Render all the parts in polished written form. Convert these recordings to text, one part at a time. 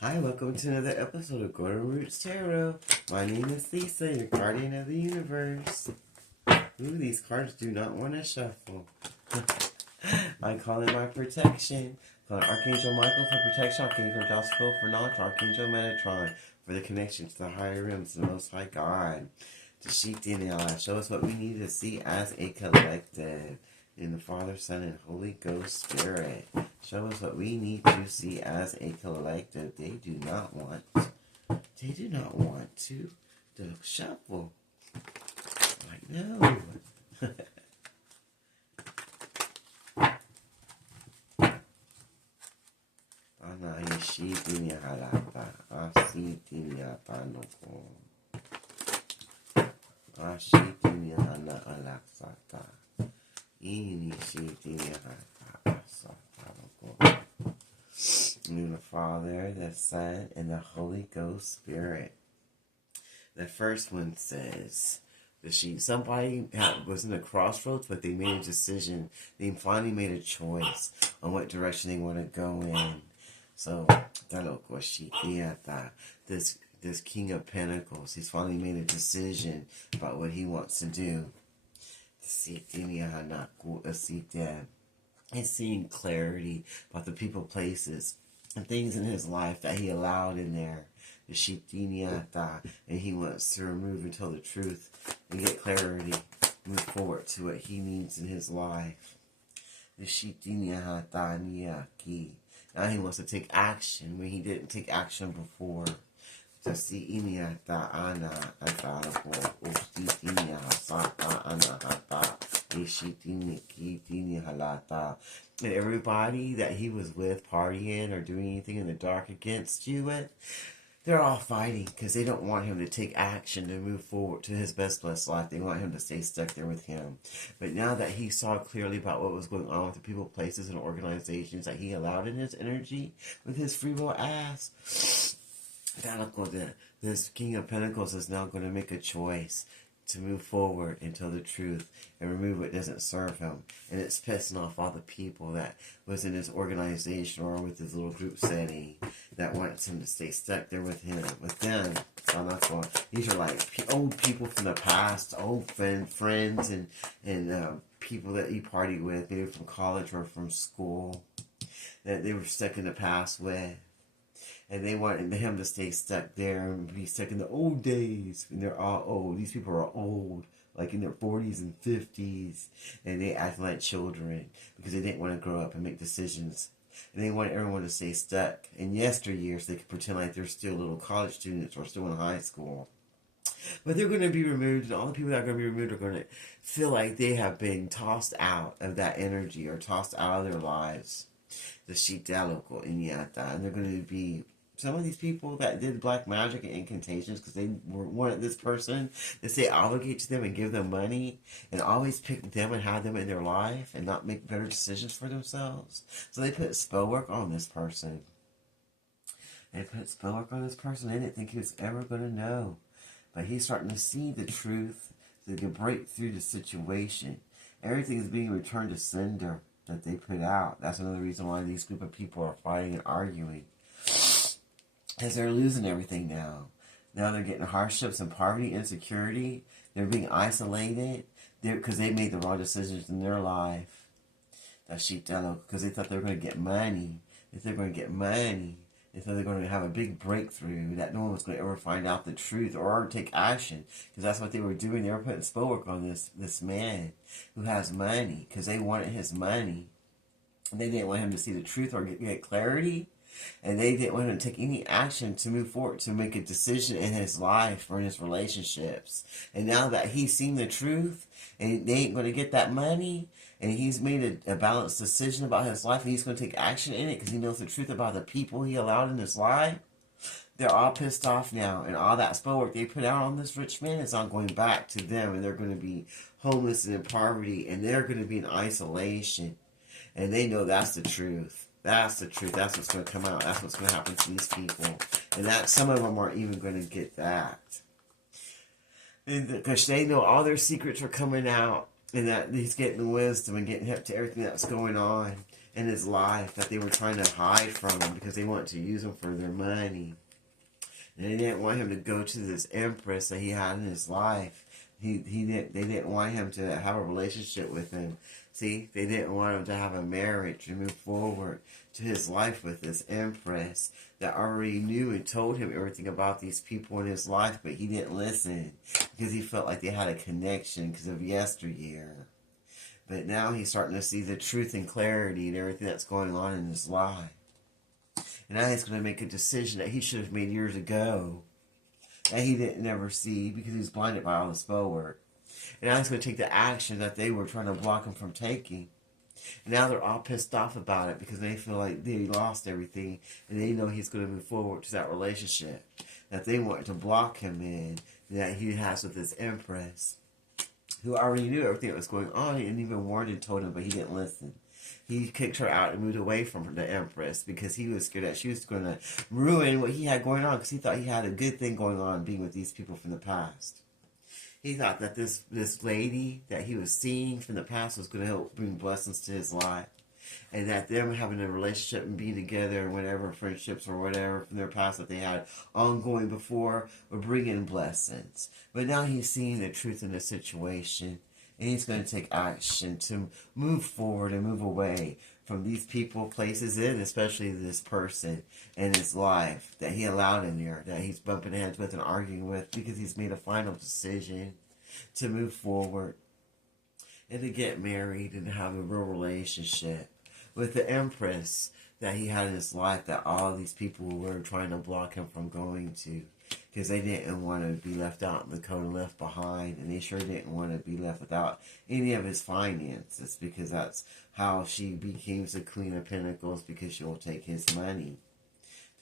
Hi, welcome to another episode of Golden Roots Tarot. My name is Lisa, your guardian of the universe. Ooh, these cards do not want to shuffle. I call it my protection. Call it Archangel Michael for protection, Archangel Joshua for knowledge, Archangel Metatron for the connection to the higher realms, the Most High God. To sheep in our show us what we need to see as a collective. In the Father, Son, and Holy Ghost Spirit. Show us what we need to see as a collective. They do not want to shuffle. I know. Ana ishiti halata. Asiti yatanoko. Ashiti hana alaksata. In the Father, the Son, and the Holy Ghost Spirit. The first one says, somebody was in a crossroads, but they made a decision. They finally made a choice on what direction they want to go in. So, this King of Pentacles, he's finally made a decision about what he wants to do. And seeing clarity about the people, places, and things in his life that he allowed in there. And he wants to remove and tell the truth and get clarity, move forward to what he needs in his life. Now he wants to take action when he didn't take action before. And everybody that he was with partying or doing anything in the dark against you with, they're all fighting because they don't want him to take action to move forward to his best blessed life. They want him to stay stuck there with him. But now that he saw clearly about what was going on with the people, places, and organizations that he allowed in his energy with his free will ass, this King of Pentacles is now going to make a choice to move forward and tell the truth and remove what doesn't serve him. And it's pissing off all the people that was in his organization or with his little group setting that wants him to stay stuck there with him, with them. These are like old people from the past, old friends and people that he partied with, maybe from college or from school, that they were stuck in the past with. And they wanted him to stay stuck there and be stuck in the old days. And they're all old. These people are old, like in their 40s and 50s. And they act like children because they didn't want to grow up and make decisions. And they wanted everyone to stay stuck in yesteryear so they could pretend like they're still little college students or still in high school. But they're going to be removed, and all the people that are going to be removed are going to feel like they have been tossed out of that energy or tossed out of their lives. The Shitaloco Inyata. And they're going to be some of these people that did black magic and incantations because they wanted this person to stay obligate to them and give them money and always pick them and have them in their life and not make better decisions for themselves. So they put spell work on this person. They put spell work on this person. They didn't think he was ever going to know. But he's starting to see the truth so they can break through the situation. Everything is being returned to sender that they put out. That's another reason why these group of people are fighting and arguing. Because they're losing everything now. Now they're getting hardships and poverty, insecurity. They're being isolated because they made the wrong decisions in their life. That's Shitalo, because they thought they were going to get money. They thought they were going to get money. They thought they were going to have a big breakthrough that no one was going to ever find out the truth or take action. Because that's what they were doing. They were putting spell work on this man who has money because they wanted his money. And they didn't want him to see the truth or get clarity. And they didn't want him to take any action to move forward, to make a decision in his life or in his relationships. And now that he's seen the truth and they ain't going to get that money, and he's made a balanced decision about his life, and he's going to take action in it because he knows the truth about the people he allowed in his life, they're all pissed off now. And all that spell work they put out on this rich man is not going back to them. And they're going to be homeless and in poverty. And they're going to be in isolation. And they know that's the truth. That's the truth. That's what's going to come out. That's what's going to happen to these people. And that some of them aren't even going to get that. Because they know all their secrets are coming out. And that he's getting wisdom and getting hip to everything that's going on. in his life that they were trying to hide from him because they wanted to use him for their money. And they didn't want him to go to this empress that he had in his life. They didn't want him to have a relationship with him. See, they didn't want him to have a marriage and move forward to his life with this empress that already knew and told him everything about these people in his life, but he didn't listen because he felt like they had a connection because of yesteryear. But now he's starting to see the truth and clarity and everything that's going on in his life. And now he's going to make a decision that he should have made years ago that he didn't ever see because he was blinded by all the spell work. And now he's going to take the action that they were trying to block him from taking. And now they're all pissed off about it because they feel like they lost everything and they know he's going to move forward to that relationship that they want to block him in, that he has with this empress, who already knew everything that was going on and even warned and told him, but he didn't listen. He kicked her out and moved away from the empress because he was scared that she was going to ruin what he had going on because he thought he had a good thing going on being with these people from the past. He thought that this lady that he was seeing from the past was going to help bring blessings to his life. And that them having a relationship and being together and whatever friendships or whatever from their past that they had ongoing before were bringing blessings. But now he's seeing the truth in the situation. And he's going to take action to move forward and move away from these people, places, and especially this person in his life that he allowed in there, that he's bumping heads with and arguing with because he's made a final decision to move forward and to get married and have a real relationship with the empress that he had in his life that all these people were trying to block him from going to. Because they didn't want to be left out in the cold and left behind. And they sure didn't want to be left without any of his finances. Because that's how she became the Queen of Pentacles. Because she'll take his money.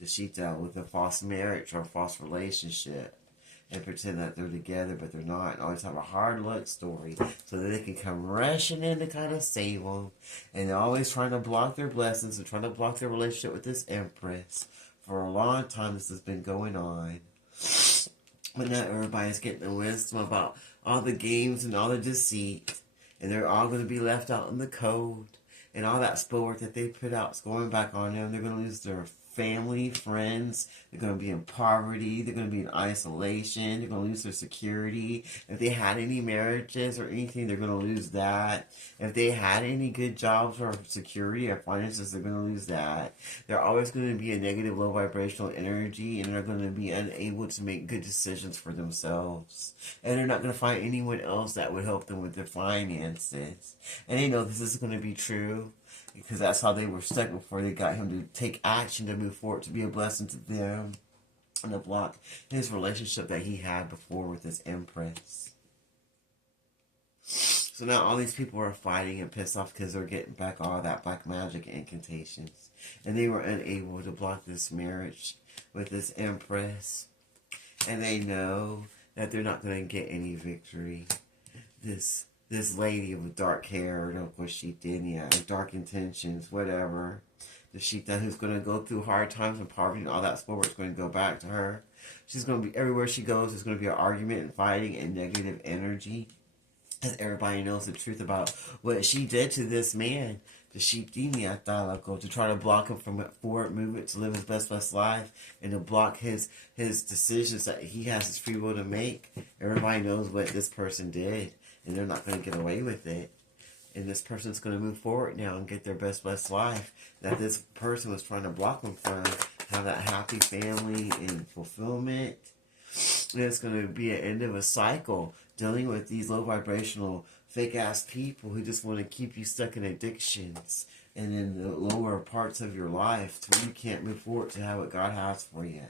The Shita with a false marriage or a false relationship. And pretend that they're together, but they're not. And always have a hard luck story. So that they can come rushing in to kind of save them. And they're always trying to block their blessings. And trying to block their relationship with this empress. For a long time this has been going on. But now everybody's getting the wisdom about all the games and all the deceit. And they're all going to be left out in the cold. And all that spell work that they put out is going back on them. They're going to lose their family, friends. They're going to be in poverty. They're going to be in isolation. They're going to lose their security. If they had any marriages or anything, they're going to lose that. If they had any good jobs or security or finances, they're going to lose that. They're always going to be a negative, low vibrational energy, and they're going to be unable to make good decisions for themselves. And they're not going to find anyone else that would help them with their finances. And they know this is going to be true. Because that's how they were stuck before they got him to take action to move forward, to be a blessing to them, and to block his relationship that he had before with his empress. So now all these people are fighting and pissed off because they're getting back all that black magic incantations. And they were unable to block this marriage with this empress. And they know that they're not going to get any victory. This lady with dark hair, what she did, dark intentions, whatever. The Shita who's going to go through hard times and poverty and all that spell work is going to go back to her. She's going to be, everywhere she goes, there's going to be an argument and fighting and negative energy. As everybody knows the truth about what she did to this man, the Shita, to try to block him from forward movement, to live his best life, and to block his decisions that he has his free will to make. Everybody knows what this person did. And they're not going to get away with it. And this person's going to move forward now and get their best life that this person was trying to block them from. Have that happy family and fulfillment. And it's going to be an end of a cycle dealing with these low vibrational fake ass people who just want to keep you stuck in addictions and in the lower parts of your life to where you can't move forward to have what God has for you.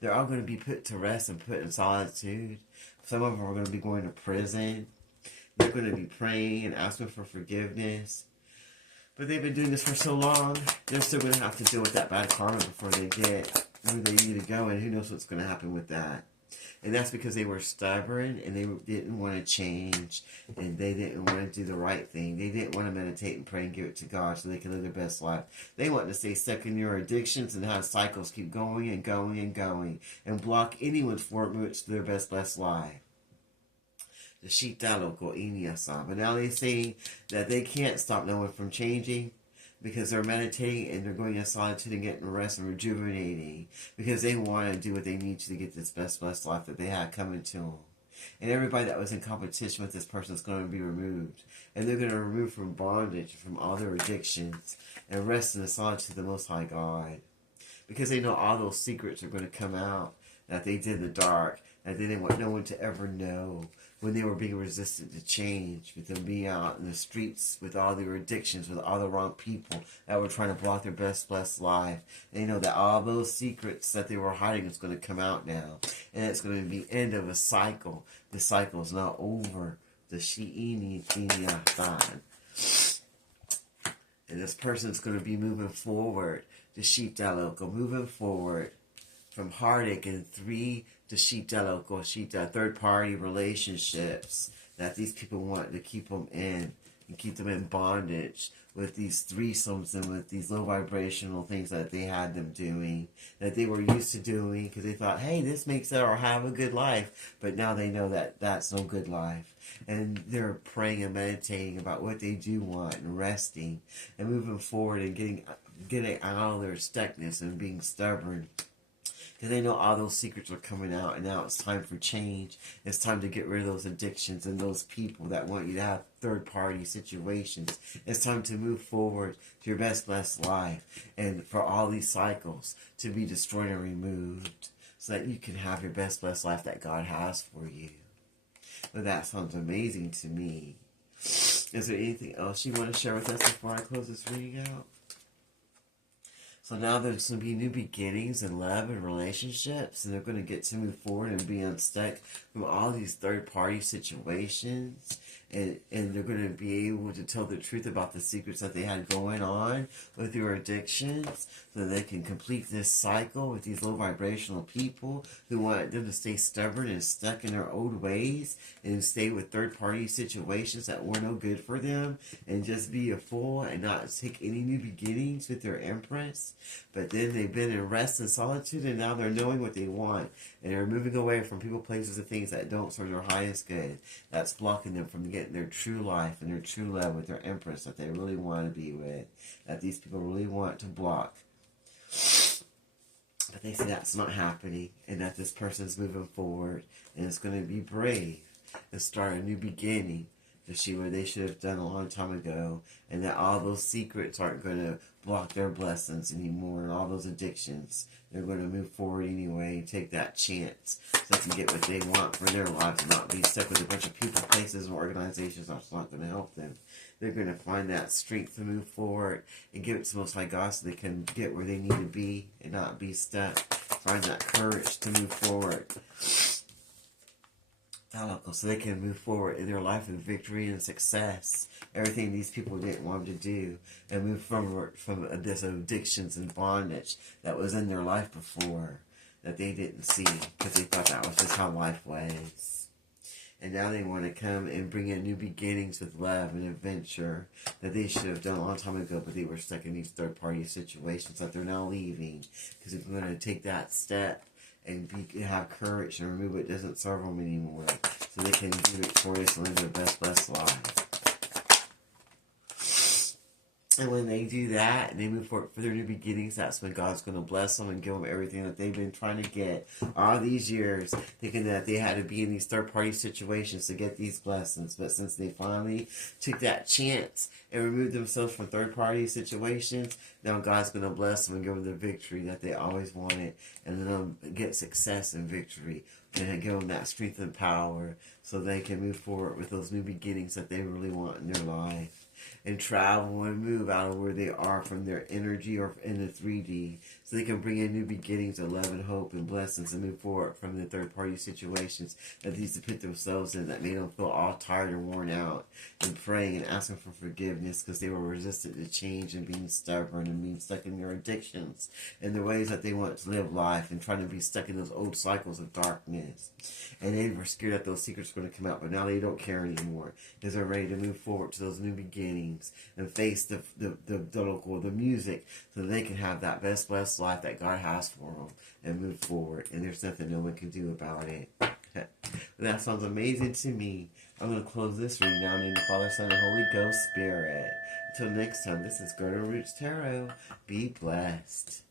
They're all going to be put to rest and put in solitude. Some of them are going to be going to prison. They're going to be praying and asking for forgiveness. But they've been doing this for so long, they're still going to have to deal with that bad karma before they get where they need to go. And who knows what's going to happen with that. And that's because they were stubborn and they didn't want to change. And they didn't want to do the right thing. They didn't want to meditate and pray and give it to God so they can live their best life. They want to stay stuck in your addictions and have cycles keep going and going and going. And block anyone's forward movement to their best life. The Shita local Inyasa. But now they say that they can't stop no one from changing. because they're meditating and they're going in solitude and getting rest and rejuvenating because they want to do what they need to get this best blessed life that they had coming to them. And everybody that was in competition with this person is going to be removed. And they're going to remove from bondage, from all their addictions, and rest in the solitude of the Most High God. Because they know all those secrets are going to come out that they did in the dark, that they didn't want no one to ever know when they were being resistant to change, with them being out in the streets with all their addictions, with all the wrong people that were trying to block their best blessed life. And they know that all those secrets that they were hiding is going to come out now. And it's going to be the end of a cycle. The cycle is now over. The Shi'ini Tiniatan. And this person is going to be moving forward. The Shittaloko, moving forward from heartache and 3 to Shittaloko, Shita, third-party relationships that these people want to keep them in and keep them in bondage with these threesomes and with these low vibrational things that they had them doing, that they were used to doing because they thought, hey, this makes it or have a good life. But now they know that that's no good life. And they're praying and meditating about what they do want and resting and moving forward and getting out of their stuckness and being stubborn. Because they know all those secrets are coming out, and now it's time for change. It's time to get rid of those addictions and those people that want you to have third-party situations. It's time to move forward to your best blessed life, and for all these cycles to be destroyed and removed, so that you can have your best blessed life that God has for you. Well, that sounds amazing to me. Is there anything else you want to share with us before I close this reading out? So now there's going to be new beginnings in love and relationships, and they're going to get to move forward and be unstuck from all these third-party situations, and they're going to be able to tell the truth about the secrets that they had going on with your addictions, so that they can complete this cycle with these low-vibrational people who want them to stay stubborn and stuck in their old ways and stay with third-party situations that were no good for them, and just be a fool and not take any new beginnings with their empress. But then they've been in rest and solitude, and now they're knowing what they want, and they're moving away from people, places, and things that don't serve their highest good. That's blocking them from getting their true life and their true love with their empress that they really want to be with, that these people really want to block. But they say that's not happening, and that this person's moving forward, and it's going to be brave and start a new beginning to see what they should have done a long time ago, and that all those secrets aren't going to block their blessings anymore, and all those addictions. They're going to move forward anyway and take that chance so they can get what they want for their lives and not be stuck with a bunch of people, places, and organizations that's not going to help them. They're going to find that strength to move forward and give it to Most High God so they can get where they need to be and not be stuck. Find that courage to move forward, so they can move forward in their life with victory and success. Everything these people didn't want them to do, and move forward from this addictions and bondage that was in their life before that they didn't see because they thought that was just how life was. And now they want to come and bring in new beginnings with love and adventure that they should have done a long time ago, but they were stuck in these third-party situations that they're now leaving because they're going to take that step and have courage and remove what doesn't serve them anymore, so they can be victorious and live their best blessed life. And when they do that and they move forward for their new beginnings, that's when God's going to bless them and give them everything that they've been trying to get all these years, thinking that they had to be in these third-party situations to get these blessings. But since they finally took that chance and removed themselves from third-party situations, now God's going to bless them and give them the victory that they always wanted, and then they'll get success and victory and give them that strength and power so they can move forward with those new beginnings that they really want in their life. And travel and move out of where they are from their energy or in the 3D, so they can bring in new beginnings of love and hope and blessings and move forward from the third-party situations that these to put themselves in that made them feel all tired and worn out, and praying and asking for forgiveness because they were resistant to change and being stubborn and being stuck in their addictions and the ways that they want to live life and trying to be stuck in those old cycles of darkness. And they were scared that those secrets were going to come out, but now they don't care anymore because they're ready to move forward to those new beginnings and face the music so that they can have that best blessed life that God has for them and move forward. And there's nothing no one can do about it. That sounds amazing to me. I'm going to close this reading now in the Father, Son, and Holy Ghost Spirit. Until next time, this is Gerda Roots Tarot. Be blessed.